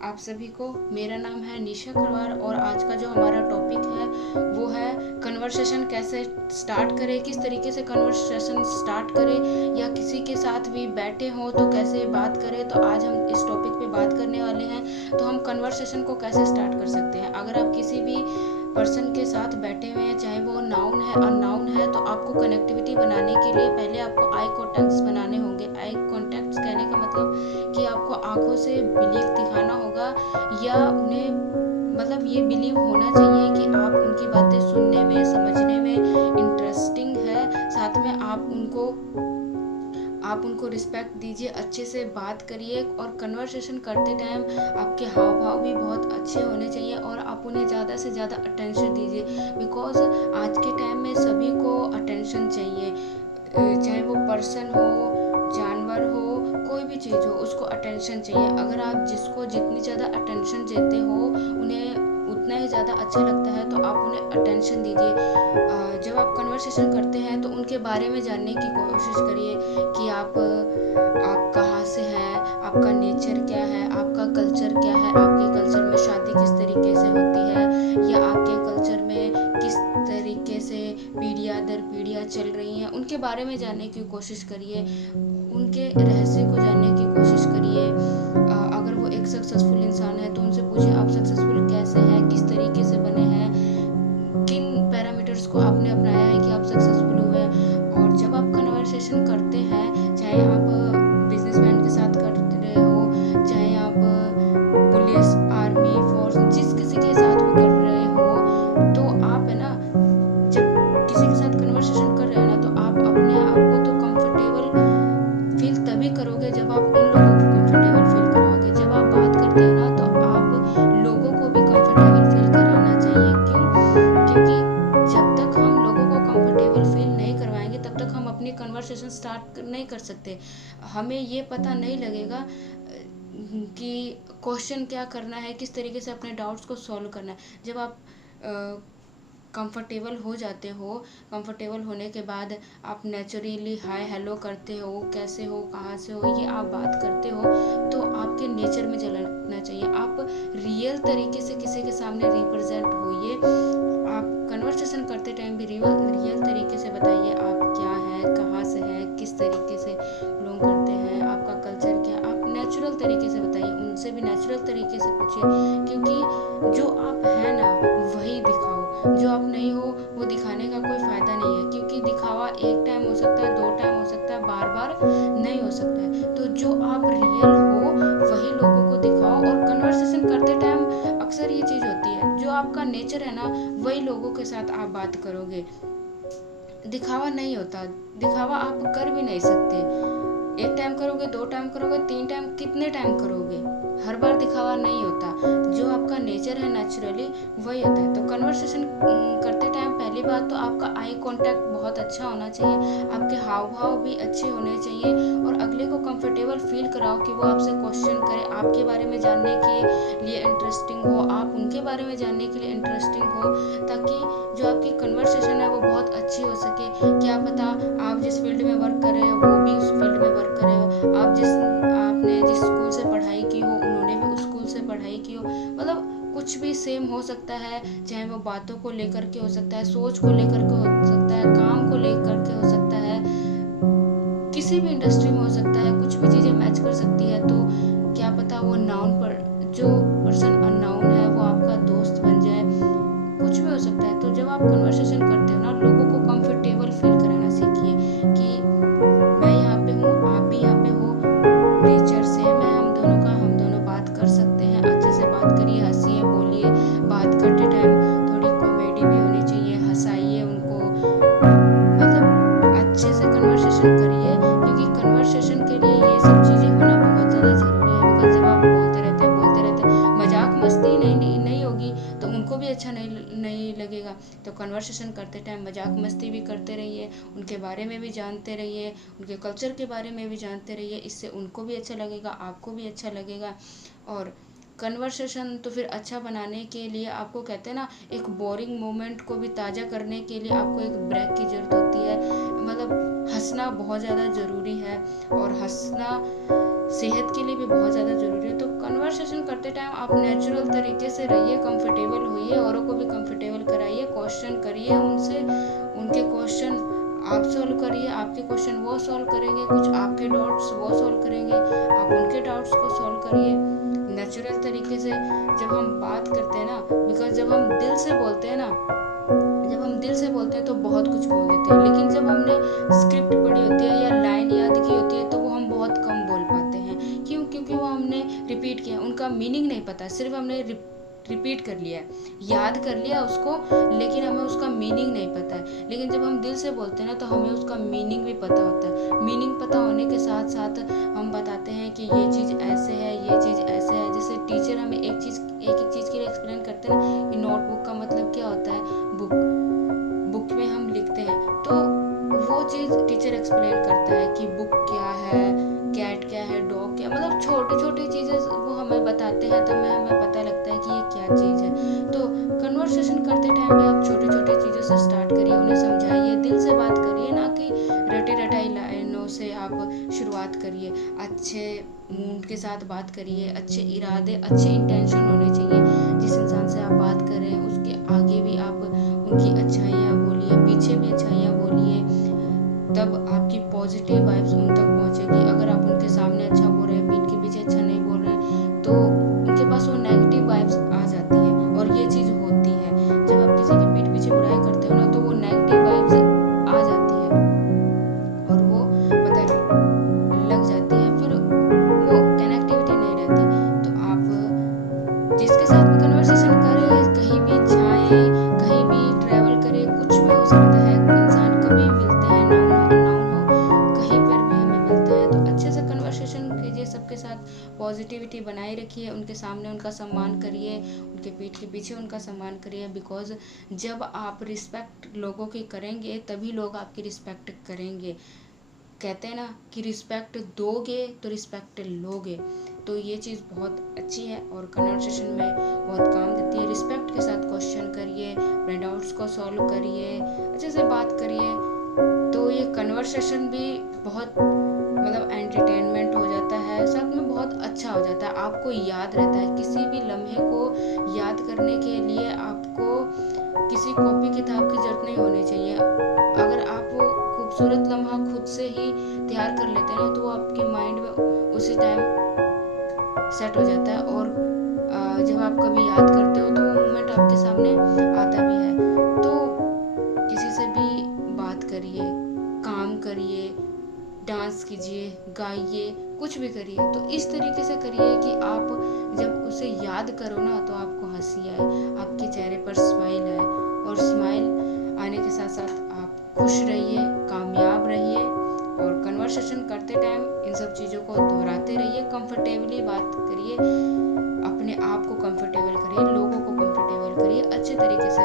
आप सभी को। मेरा नाम है निशा करवार और आज का जो हमारा टॉपिक है वो है कन्वर्सेशन कैसे स्टार्ट करें, किस तरीके से कन्वर्सेशन स्टार्ट करें या किसी के साथ भी बैठे हों तो कैसे बात करें। तो आज हम इस टॉपिक पे बात करने वाले हैं। तो हम कन्वर्सेशन को कैसे स्टार्ट कर सकते हैं। अगर आप किसी भी पर्सन के साथ बैठे हुए हैं, चाहे वो नाउन है अननाउन है, तो आपको कनेक्टिविटी बनाने के लिए पहले आपको आई कॉन्टैक्ट्स बनाने होंगे। आई कॉन्टैक्ट्स कहने का मतलब कि आपको आंखों से बिलीव दिखाना होगा या उन्हें मतलब ये बिलीव होना चाहिए कि आप उनकी बातें सुनने में समझने में इंटरेस्टिंग है। साथ में आप उनको रिस्पेक्ट दीजिए, अच्छे से बात करिए और कन्वर्सेशन करते टाइम आपके हाव भाव भी बहुत अच्छे होने चाहिए और आप उन्हें ज़्यादा से ज़्यादा अटेंशन दीजिए। बिकॉज आज के टाइम में सभी को अटेंशन चाहिए, चाहे वो पर्सन हो, जानवर हो, कोई भी चीज़ हो, उसको अटेंशन चाहिए। अगर आप जिसको जितनी ज़्यादा अटेंशन देते हो उन्हें उतना ही ज़्यादा अच्छा लगता है, तो आप उन्हें अटेंशन दीजिए। जब आप कन्वर्सेशन करते हैं तो उनके बारे में जानने की कोशिश करिए कि आप कहाँ से हैं, आपका नेचर क्या है, आपका कल्चर क्या है, आपके कल्चर में शादी किस तरीके से होती है या आपके कल्चर में किस तरीके से पीढ़ियाँ दर पीढ़ियाँ चल रही हैं। उनके बारे में जानने की कोशिश करिए, उनके रहस्य को जानने की कोशिश करिए। अगर वो एक सक्सेसफुल इंसान है तो उनसे पूछिए आप सक्सेसफुल कैसे हैं, किस तरीके से बने हैं, किन पैरामीटर्स को आपने अपनाया है कि आप सक्सेसफुल हुए। और जब आप कन्वर्सेशन करते हैं, चाहे आप बिजनेसमैन के साथ कर रहे हो, चाहे आप पुलिस आर्मी फोर्स जिस किसी के साथ भी कर रहे हो, तो आप है ना जब किसी के साथ कन्वर्सेशन कर रहे हो ना तो आप अपने आप को तो कंफर्टेबल फील तभी करोगे जब आप उन लोगों को कंफर्टेबल फील कराओगे। जब आप बात करते हो ना तो आप लोगों को भी कंफर्टेबल फील कराना चाहिए। क्यों? क्योंकि जब तक हम लोगों को कंफर्टेबल फील नहीं करवाएंगे तब तक हम अपनी कन्वर्सेशन स्टार्ट नहीं कर सकते। हमें ये पता नहीं लगेगा कि क्वेश्चन क्या करना है, किस तरीके से अपने डाउट्स को सॉल्व करना है। जब आप कंफर्टेबल हो जाते हो, कंफर्टेबल होने के बाद आप नेचुरली हाय हेलो करते हो, कैसे हो, कहाँ से हो, ये आप बात करते हो तो आपके नेचर में झलकना चाहिए। आप रियल तरीके से किसी के सामने रिप्रेजेंट होइए। आप कन्वर्सेशन करते टाइम भी रियल तरीके से बताइए आप क्या है, कहाँ से है, किस तरीके से बिलोंग करते हैं, आपका कल्चर क्या। आप नेचुरल तरीके से बताइए, उनसे भी नेचुरल तरीके से पूछिए। क्योंकि जो आप हैं ना वही दिखाओ, जो आप नहीं हो वो दिखाने का कोई फ़ायदा नहीं है। क्योंकि दिखावा एक टाइम हो सकता है, 2 टाइम हो सकता है, बार बार नहीं हो सकता है। तो जो आप रियल हो वही लोगों को दिखाओ। और कन्वर्सेशन करते टाइम अक्सर ये चीज़ होती है, जो आपका नेचर है ना वही लोगों के साथ आप बात करोगे। दिखावा नहीं होता, दिखावा आप कर भी नहीं सकते। एक टाइम करोगे, 2 टाइम करोगे, 3 टाइम, कितने टाइम करोगे? हर बार दिखावा नहीं होता। जो आपका नेचर है नेचुरली वही होता है। तो कन्वर्सेशन करते टाइम पहली बात तो आपका आई कांटेक्ट बहुत अच्छा होना चाहिए, आपके हाव भाव भी अच्छे होने चाहिए और अगले को कंफर्टेबल फील कराओ कि वो आपसे क्वेश्चन करे, आपके बारे में जानने के लिए इंटरेस्टिंग हो, आप उनके बारे में जानने के लिए इंटरेस्टिंग हो, ताकि जो आपकी कन्वर्सेशन है वो बहुत अच्छी हो सके। क्या पता आप जिस फील्ड में वर्क कर रहे हो वो भी उस फील्ड में वर्क कर रहे हो, आपने जिस स्कूल से पढ़ाई की हो उन्होंने भी उस स्कूल से पढ़ाई की हो, मतलब कुछ भी सेम हो सकता है। चाहे वो बातों को लेकर के हो सकता है, सोच को लेकर के हो सकता है, काम को लेकर के हो सकता है, किसी भी इंडस्ट्री में हो सकता है, कुछ भी चीज़ें मैच कर सकती है। तो क्या पता वो नाउन पर जो पर्सन अननाउन है वो आपका दोस्त बन जाए, कुछ भी हो सकता है। तो जब आप कन्वर्सेशन करते हो ना लोगों को कंफर्टेबल फील कराना सीखिए कि मैं यहाँ पे हूँ, आप भी यहाँ पे हो, नेचर सेम है हम दोनों बात कर सकते हैं। अच्छे से बात करिए, हंसिए, बोलिए, बात करते टाइम थोड़ी कॉमेडी भी होनी चाहिए, हंसाइए उनको, मतलब अच्छे से कन्वर्सेशन करिए। क्योंकि कन्वर्सेशन के लिए ये सब चीज़ें होना बहुत ज़्यादा ज़रूरी है। बिकॉज जब आप बोलते रहते मजाक मस्ती नहीं होगी तो उनको भी अच्छा नहीं लगेगा। तो कन्वर्सेशन करते टाइम मजाक मस्ती भी करते रहिए, उनके बारे में भी जानते रहिए, उनके कल्चर के बारे में भी जानते रहिए। इससे उनको भी अच्छा लगेगा, आपको भी अच्छा लगेगा। और कन्वर्सेशन तो फिर अच्छा बनाने के लिए आपको कहते हैं ना, एक बोरिंग मोमेंट को भी ताज़ा करने के लिए आपको एक ब्रेक की ज़रूरत होती है। मतलब हंसना बहुत ज़्यादा ज़रूरी है और हंसना सेहत के लिए भी बहुत ज़्यादा ज़रूरी है। तो कन्वर्सेशन करते टाइम आप नेचुरल तरीके से रहिए, कंफर्टेबल होइए, औरों को भी कंफर्टेबल कराइए, क्वेश्चन करिए उनसे, उनके क्वेश्चन आप सॉल्व करिए, आपके क्वेश्चन वो सॉल्व करेंगे, कुछ आपके डाउट्स वो सॉल्व करेंगे, आप उनके डाउट्स को सॉल्व करिए नेचुरल तरीके से। जब हम बात करते हैं ना, बिकॉज जब हम दिल से बोलते हैं ना, जब हम दिल से बोलते हैं तो बहुत कुछ बोल देते हैं, लेकिन जब हमने स्क्रिप्ट पढ़ी होती है या लाइन याद की होती है तो वो हम बहुत कम बोल पाते हैं। क्यों? क्योंकि वो हमने रिपीट किया, उनका मीनिंग नहीं पता, सिर्फ हमने रिपीट कर लिया, याद कर लिया उसको, लेकिन हमें उसका मीनिंग नहीं पता है। लेकिन जब हम दिल से बोलते हैं ना तो हमें उसका मीनिंग भी पता होता है। मीनिंग पता होने के साथ साथ हम बताते हैं कि ये चीज़ ऐसे है, ये चीज़ ऐसे है। जैसे टीचर हमें एक एक चीज़ के लिए एक्सप्लेन करते हैं ना, कि नोटबुक का मतलब क्या होता है, बुक में हम लिखते हैं, तो वो चीज़ टीचर एक्सप्लेन करता है कि बुक क्या है, कैट क्या है, डॉग क्या, मतलब छोटी छोटी चीज़ें वो हमें बताते हैं, तो हमें पता लगता है कि ये क्या चीज़ है। तो कन्वर्सेशन करते टाइम भी आप छोटी छोटी चीज़ों से स्टार्ट करिए, उन्हें समझाइए, दिल से बात करिए, ना कि रटी रटाई लाइनों से आप शुरुआत करिए। अच्छे मूड के साथ बात करिए, अच्छे इरादे, अच्छे इंटेंशन होने चाहिए। जिस इंसान से आप बात कर रहे हैं उसके आगे भी आप उनकी अच्छाइयाँ बोलिए, पीछे भी अच्छाइयाँ बोलिए, तब आपकी पॉजिटिव वाइब्स उन तक पहुँचेगी। अगर आप उनके सामने अच्छा बोल रहे हैं, पीठ के पीछे अच्छा नहीं बोल रहे, तो उनके पास वो नेगेटिव वाइब्स आ जाती है। और ये चीज़ होती है, जब आप किसी के पीठ पीछे बुराई करते हो ना, तो वो नेगेटिव वाइब्स आ जाती है और वो पता लग जाती है, फिर वो कनेक्टिविटी नहीं रहती। तो आप जिसके साथ भी कन्वर्सेशन करें, कहीं भी जाएं, कहीं भी ट्रैवल करें, कुछ भी हो सकता है, इंसान कभी मिलते हैं, नाउन हो अननाउन हो, कहीं पर भी हमें मिलते हैं, तो अच्छे से कन्वर्सेशन कीजिए, सबके साथ पॉजिटिविटी बनाए रखिए, उनके सामने उनका सम्मान करिए, उनके पीठ के पीछे उनका सम्मान करिए। बिकॉज जब आप रिस्पेक्ट लोगों की करेंगे तभी लोग आपकी रिस्पेक्ट करेंगे। कहते हैं ना कि रिस्पेक्ट दोगे तो रिस्पेक्ट लोगे, तो ये चीज़ बहुत अच्छी है और कन्वर्सेशन में बहुत काम देती है। रिस्पेक्ट के साथ क्वेश्चन करिए, अपने डाउट्स को सॉल्व करिए, अच्छे से बात करिए, तो ये कन्वर्सेशन भी बहुत मतलब एंटरटेनमेंट हो जाता है, साथ में बहुत अच्छा हो जाता है, आपको याद रहता है। किसी भी लम्हे को याद करने के लिए आपको किसी कॉपी किताब की जरूरत नहीं होनी चाहिए। अगर आप वो खूबसूरत लम्हा खुद से ही तैयार कर लेते हैं ना, तो वो आपके माइंड में उसी टाइम सेट हो जाता है, और जब आप कभी याद करते हो तो वो मोमेंट आपके सामने आता भी है। तो किसी से भी बात करिए, काम करिए, डांस कीजिए, गाइए, कुछ भी करिए, तो इस तरीके से करिए कि आप जब उसे याद करो ना तो आपको हंसी आए, आपके चेहरे पर स्माइल आए, और स्माइल आने के साथ साथ आप खुश रहिए, कामयाब रहिए। और कन्वर्सेशन करते टाइम इन सब चीज़ों को दोहराते रहिए, कंफर्टेबली बात करिए, अपने आप को कंफर्टेबल करिए, लोगों को कंफर्टेबल करिए, अच्छे तरीके से